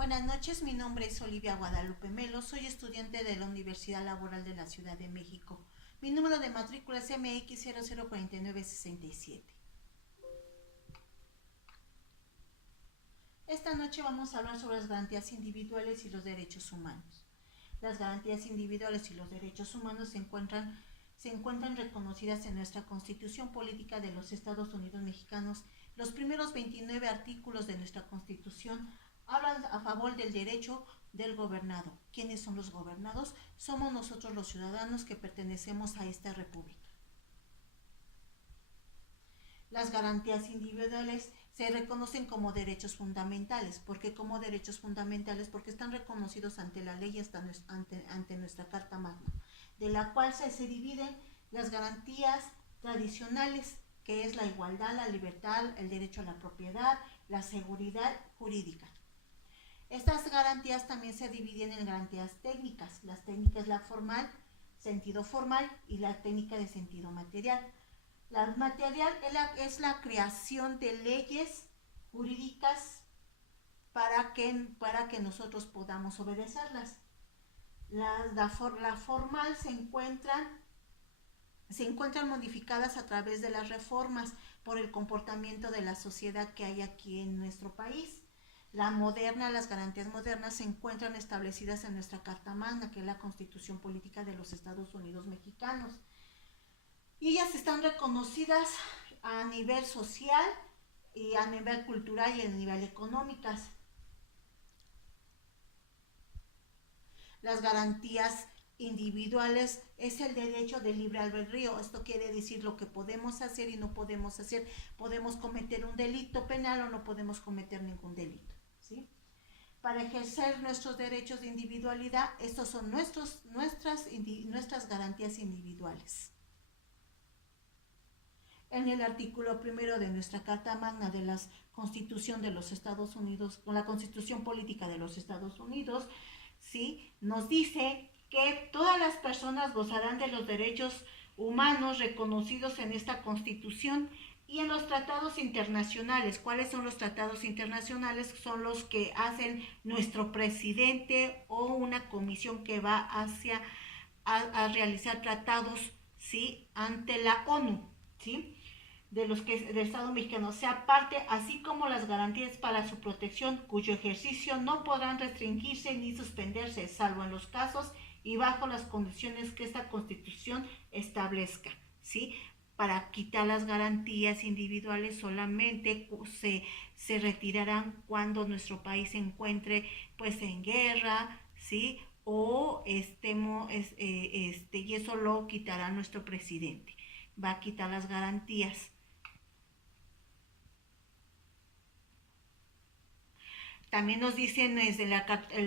Buenas noches, mi nombre es Olivia Guadalupe Melo, soy estudiante de la Universidad Laboral de la Ciudad de México. Mi número de matrícula es MX004967. Esta noche vamos a hablar sobre las garantías individuales y los derechos humanos. Las garantías individuales y los derechos humanos se encuentran reconocidas en nuestra Constitución Política de los Estados Unidos Mexicanos. Los primeros 29 artículos de nuestra Constitución hablan a favor del derecho del gobernado. ¿Quiénes son los gobernados? Somos nosotros los ciudadanos que pertenecemos a esta república. Las garantías individuales se reconocen como derechos fundamentales. ¿Por qué como derechos fundamentales? Porque están reconocidos ante la ley y ante nuestra Carta Magna, de la cual se dividen las garantías tradicionales, que es la igualdad, la libertad, el derecho a la propiedad, la seguridad jurídica. Estas garantías también se dividen en garantías técnicas. Las técnicas, la formal, sentido formal, y la técnica de sentido material. La material es la creación de leyes jurídicas para que nosotros podamos obedecerlas. La formal se encuentran modificadas a través de las reformas por el comportamiento de la sociedad que hay aquí en nuestro país. La moderna, las garantías modernas se encuentran establecidas en nuestra Carta Magna, que es la Constitución Política de los Estados Unidos Mexicanos. Y ellas están reconocidas a nivel social y a nivel cultural y a nivel económico. Las garantías individuales es el derecho de libre albedrío. Esto quiere decir lo que podemos hacer y no podemos hacer. Podemos cometer un delito penal o no podemos cometer ningún delito, ¿sí? Para ejercer nuestros derechos de individualidad, estos son nuestras garantías individuales. En el artículo primero de nuestra Carta Magna de la Constitución de los Estados Unidos, con la Constitución Política de los Estados Unidos, ¿sí?, nos dice que todas las personas gozarán de los derechos humanos reconocidos en esta Constitución y en los tratados internacionales. ¿Cuáles son los tratados internacionales? Son los que hacen nuestro presidente o una comisión que va a realizar tratados, ¿sí?, ante la ONU, ¿sí?, del Estado mexicano, sea parte, así como las garantías para su protección, cuyo ejercicio no podrán restringirse ni suspenderse, salvo en los casos y bajo las condiciones que esta Constitución establezca, ¿sí? Para quitar las garantías individuales solamente se retirarán cuando nuestro país se encuentre pues en guerra, ¿sí?, o y eso lo quitará nuestro presidente. Va a quitar las garantías. También nos dicen desde el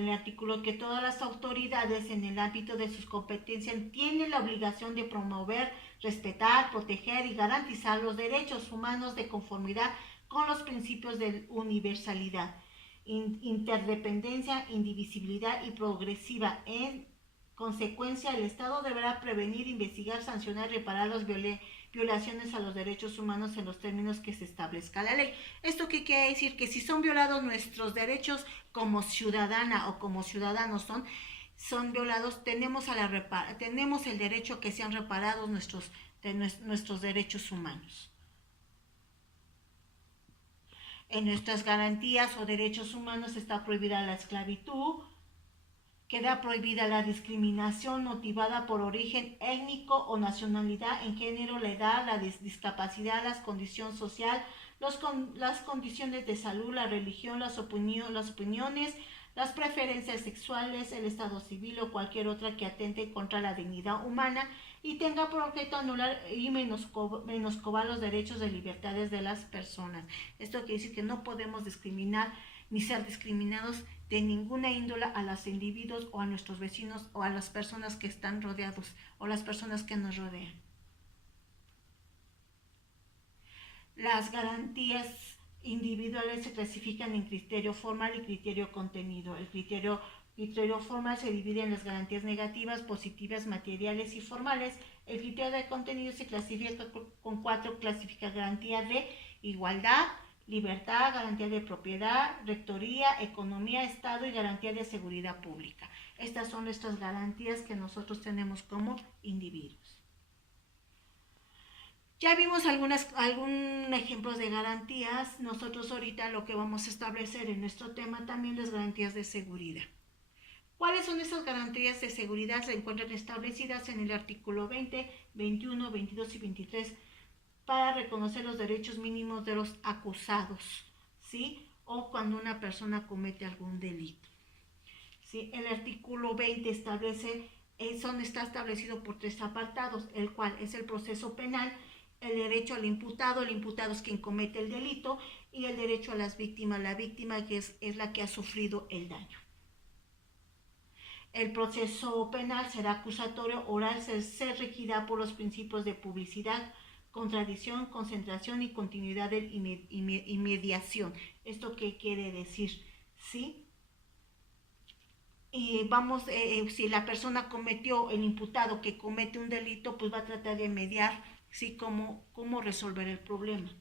artículo que todas las autoridades en el ámbito de sus competencias tienen la obligación de promover, respetar, proteger y garantizar los derechos humanos de conformidad con los principios de universalidad, interdependencia, indivisibilidad y progresiva. En consecuencia, el Estado deberá prevenir, investigar, sancionar y reparar las violaciones a los derechos humanos en los términos que se establezca la ley. ¿Esto qué quiere decir? Que si son violados nuestros derechos como ciudadana o como ciudadanos son violados, tenemos el derecho a que sean reparados nuestros derechos humanos. En nuestras garantías o derechos humanos está prohibida la esclavitud, queda prohibida la discriminación motivada por origen étnico o nacionalidad, en género, la edad, la discapacidad, la condición social, las condiciones de salud, la religión, las opiniones, las preferencias sexuales, el estado civil o cualquier otra que atente contra la dignidad humana y tenga por objeto anular y menoscabar los derechos y libertades de las personas. Esto quiere decir que no podemos discriminar ni ser discriminados de ninguna índole a los individuos o a nuestros vecinos o a las personas que están rodeados o las personas que nos rodean. Las garantías individuales se clasifican en criterio formal y criterio contenido. El criterio formal se divide en las garantías negativas, positivas, materiales y formales. El criterio de contenido se clasifica con 4 clasificaciones: garantía de igualdad, libertad, garantía de propiedad, rectoría, economía, Estado y garantía de seguridad pública. Estas son nuestras garantías que nosotros tenemos como individuos. Ya vimos algunos ejemplos de garantías. Nosotros ahorita lo que vamos a establecer en nuestro tema también es garantías de seguridad. ¿Cuáles son esas garantías de seguridad? Se encuentran establecidas en el artículo 20, 21, 22 y 23 para reconocer los derechos mínimos de los acusados, ¿sí? O cuando una persona comete algún delito. ¿Sí? El artículo 20 está establecido por 3 apartados, el cual es el proceso penal, el derecho al imputado, el imputado es quien comete el delito, y el derecho a las víctimas, la víctima que es la que ha sufrido el daño. El proceso penal será acusatorio oral, se regirá por los principios de publicidad, contradicción, concentración y continuidad y mediación. ¿Esto qué quiere decir? ¿Sí? Y vamos, si la persona cometió, el imputado que comete un delito, pues va a tratar de mediar, ¿sí? Cómo resolver el problema.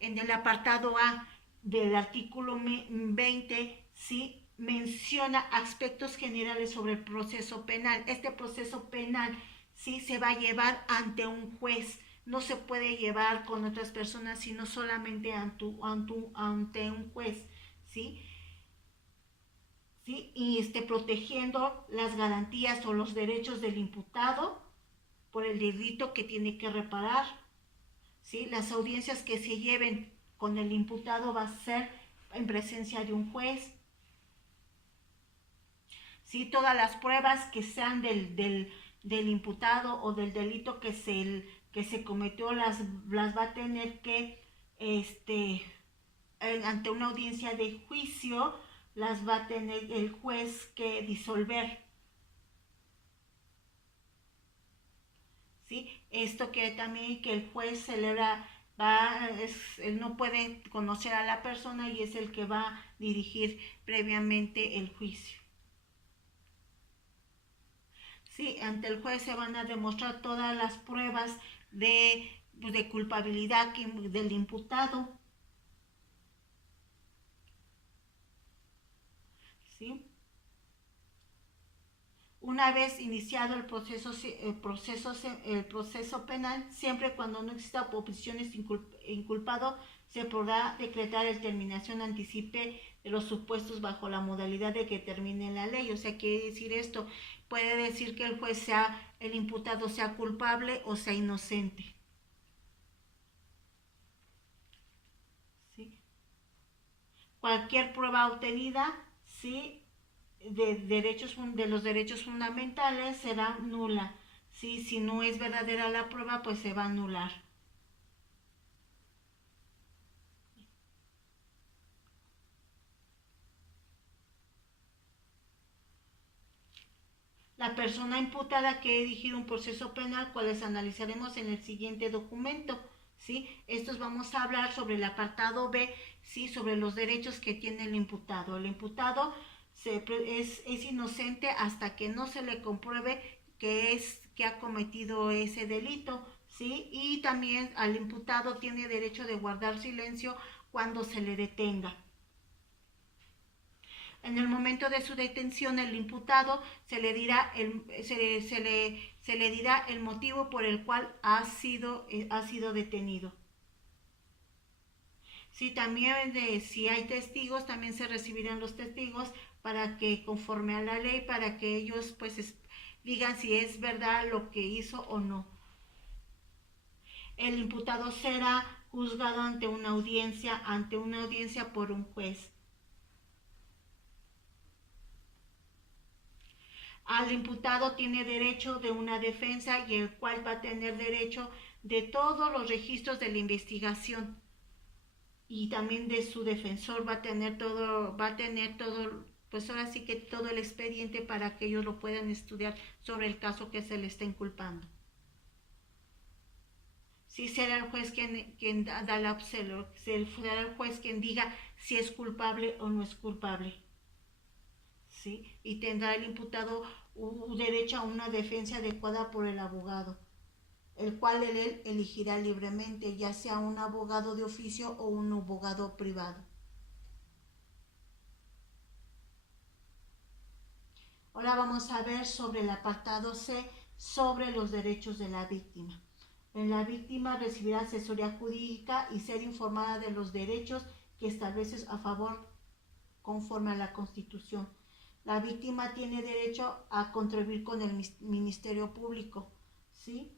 En el apartado A del artículo 20, ¿sí? Menciona aspectos generales sobre el proceso penal. Este proceso penal, ¿sí? Se va a llevar ante un juez. No se puede llevar con otras personas, sino solamente ante un juez, ¿sí? ¿Sí? Y protegiendo las garantías o los derechos del imputado por el delito que tiene que reparar. ¿Sí? Las audiencias que se lleven con el imputado va a ser en presencia de un juez. ¿Sí? Todas las pruebas que sean del imputado o del delito que se cometió las va a tener que, ante una audiencia de juicio, las va a tener el juez que disolver. ¿Sí? Esto que también que el juez celebra, él no puede conocer a la persona y es el que va a dirigir previamente el juicio. Sí, ante el juez se van a demostrar todas las pruebas de culpabilidad del imputado. ¿Sí? Una vez iniciado el proceso penal, siempre cuando no exista oposiciones inculpado, se podrá decretar el terminación anticipe de los supuestos bajo la modalidad de que termine la ley. O sea, quiere decir esto, puede decir que el imputado sea culpable o sea inocente. ¿Sí? Cualquier prueba obtenida, ¿sí? de los derechos fundamentales será nula. ¿Sí? Si no es verdadera la prueba, pues se va a anular. La persona imputada que dirigir un proceso penal, cuales analizaremos en el siguiente documento. ¿Sí? Estos vamos a hablar sobre el apartado B, ¿sí? Sobre los derechos que tiene el imputado. El imputado es inocente hasta que no se le compruebe que ha cometido ese delito, ¿sí? Y también al imputado tiene derecho de guardar silencio cuando se le detenga. En el momento de su detención, el imputado se le dirá el motivo por el cual ha sido detenido. Sí, también si hay testigos, también se recibirán los testigos para que, conforme a la ley, para que ellos pues digan si es verdad lo que hizo o no. El imputado será juzgado ante una audiencia por un juez. Al imputado tiene derecho de una defensa y el cual va a tener derecho de todos los registros de la investigación y también de su defensor va a tener todo, pues ahora sí que todo el expediente para que ellos lo puedan estudiar sobre el caso que se le está inculpando. Sí, será el juez quien da la observación, será el juez quien diga si es culpable o no es culpable. ¿Sí? Y tendrá el imputado derecho a una defensa adecuada por el abogado. el cual él elegirá libremente, ya sea un abogado de oficio o un abogado privado. Ahora vamos a ver sobre el apartado C, sobre los derechos de la víctima. La víctima recibirá asesoría jurídica y ser informada de los derechos que establece a favor conforme a la Constitución. La víctima tiene derecho a contribuir con el Ministerio Público, ¿sí?,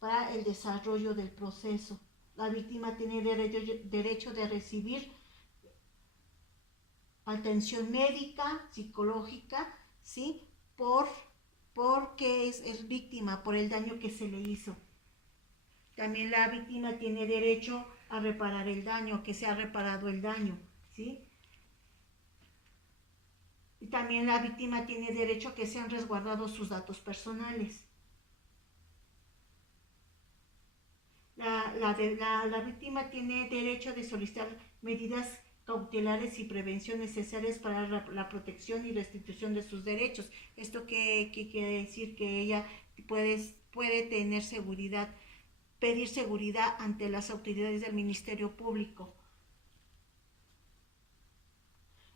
para el desarrollo del proceso. La víctima tiene derecho de recibir atención médica, psicológica, ¿sí?, porque es víctima por el daño que se le hizo. También la víctima tiene derecho a reparar el daño, que se ha reparado el daño, ¿sí? Y también la víctima tiene derecho a que sean resguardados sus datos personales. La víctima tiene derecho de solicitar medidas cautelares y prevención necesarias para la protección y restitución de sus derechos. Esto que quiere decir que ella puede tener seguridad, pedir seguridad ante las autoridades del Ministerio Público.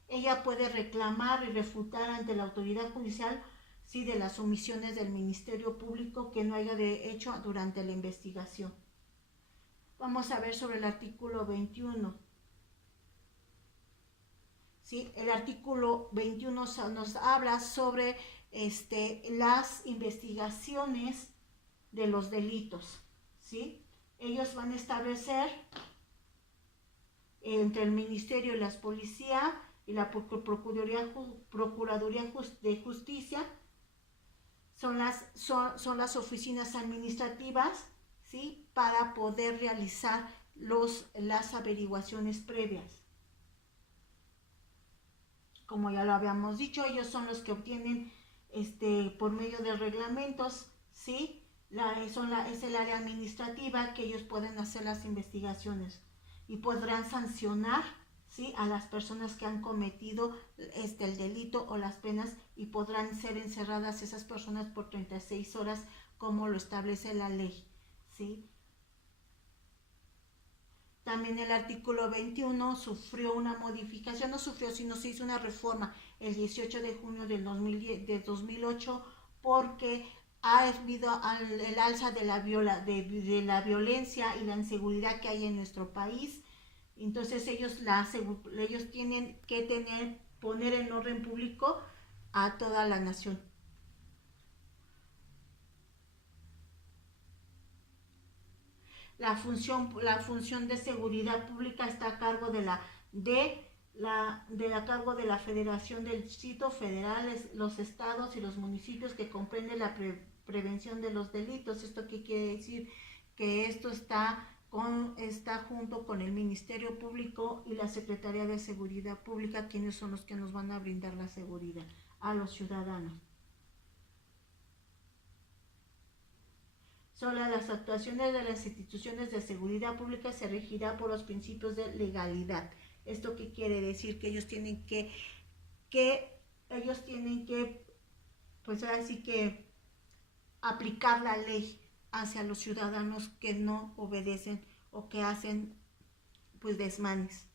Ella puede reclamar y refutar ante la autoridad judicial, sí, de las omisiones del Ministerio Público que no haya hecho durante la investigación. Vamos a ver sobre el artículo 21. ¿Sí? El artículo 21 nos habla sobre las investigaciones de los delitos, ¿sí? Ellos van a establecer entre el Ministerio y las policías y la Procuraduría de Justicia, son las oficinas administrativas, ¿sí?, para poder realizar las averiguaciones previas. Como ya lo habíamos dicho, ellos son los que obtienen por medio de reglamentos, ¿sí? Es el área administrativa que ellos pueden hacer las investigaciones y podrán sancionar, ¿sí?, a las personas que han cometido el delito o las penas, y podrán ser encerradas esas personas por 36 horas como lo establece la ley, ¿sí? También el artículo 21 sufrió una modificación, no sufrió, sino se hizo una reforma el 18 de junio del 2008, porque ha habido el alza de la violencia y la inseguridad que hay en nuestro país. Entonces ellos tienen que poner en orden público a toda la nación. La función de seguridad pública está a cargo de la Federación del Distrito Federal, los estados y los municipios, que comprende la prevención de los delitos. ¿Esto qué quiere decir? Que esto está junto con el Ministerio Público y la Secretaría de Seguridad Pública, quienes son los que nos van a brindar la seguridad a los ciudadanos. Sobre las actuaciones de las instituciones de seguridad pública se regirá por los principios de legalidad. ¿Esto qué quiere decir? Que ellos tienen que pues así que aplicar la ley hacia los ciudadanos que no obedecen o que hacen pues desmanes.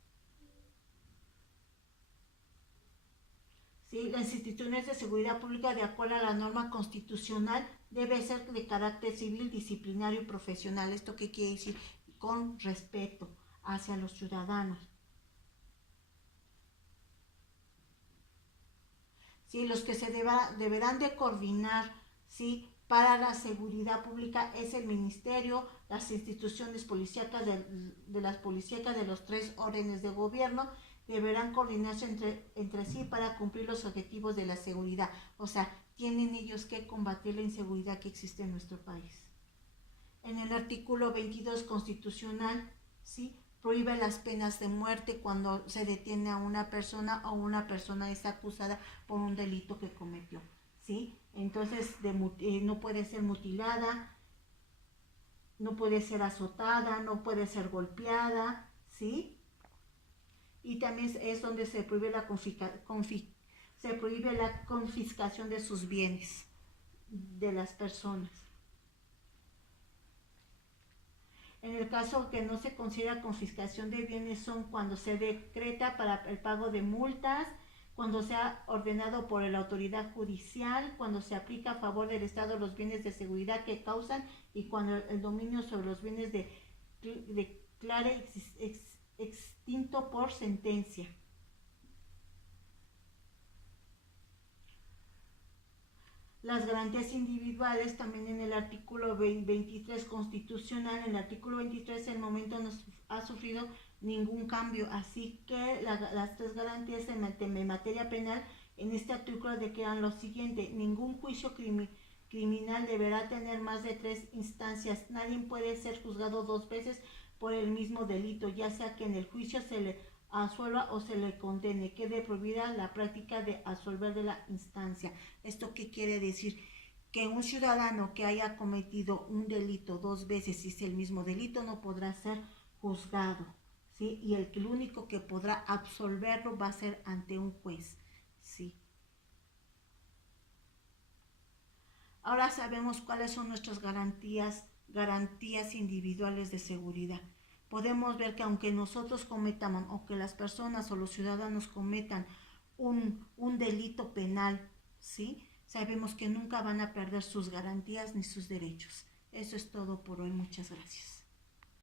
¿Sí? Las instituciones de seguridad pública, de acuerdo a la norma constitucional, debe ser de carácter civil, disciplinario y profesional. ¿Esto qué quiere decir? Con respeto hacia los ciudadanos. ¿Sí? Los que se deberán de coordinar, ¿sí?, para la seguridad pública es el Ministerio, las instituciones policíacas de las policíacas de los 3 órdenes de gobierno, deberán coordinarse entre sí para cumplir los objetivos de la seguridad. O sea, tienen ellos que combatir la inseguridad que existe en nuestro país. En el artículo 22 constitucional, ¿sí?, prohíbe las penas de muerte cuando se detiene a una persona o una persona es acusada por un delito que cometió, ¿sí? Entonces no puede ser mutilada, no puede ser azotada, no puede ser golpeada, ¿sí? Y también es donde se prohíbe la confiscación de sus bienes de las personas. En el caso que no se considera confiscación de bienes son cuando se decreta para el pago de multas, cuando se ha ordenado por la autoridad judicial, cuando se aplica a favor del Estado los bienes de seguridad que causan y cuando el dominio sobre los bienes declare extinto por sentencia. Las garantías individuales también en el artículo 23 constitucional, en el artículo 23 el momento no ha sufrido ningún cambio, así que las tres garantías en materia penal en este artículo declaran lo siguiente: ningún juicio criminal deberá tener más de 3 instancias, nadie puede ser juzgado 2 veces por el mismo delito, ya sea que en el juicio se le absuelva o se le condene, quede prohibida la práctica de absolver de la instancia. ¿Esto qué quiere decir? Que un ciudadano que haya cometido un delito 2 veces y es el mismo delito no podrá ser juzgado, ¿sí? Y el único que podrá absolverlo va a ser ante un juez, ¿sí? Ahora sabemos cuáles son nuestras garantías individuales de seguridad. Podemos ver que aunque nosotros cometamos, o que las personas o los ciudadanos cometan un delito penal, ¿sí? Sabemos que nunca van a perder sus garantías ni sus derechos. Eso es todo por hoy. Muchas gracias.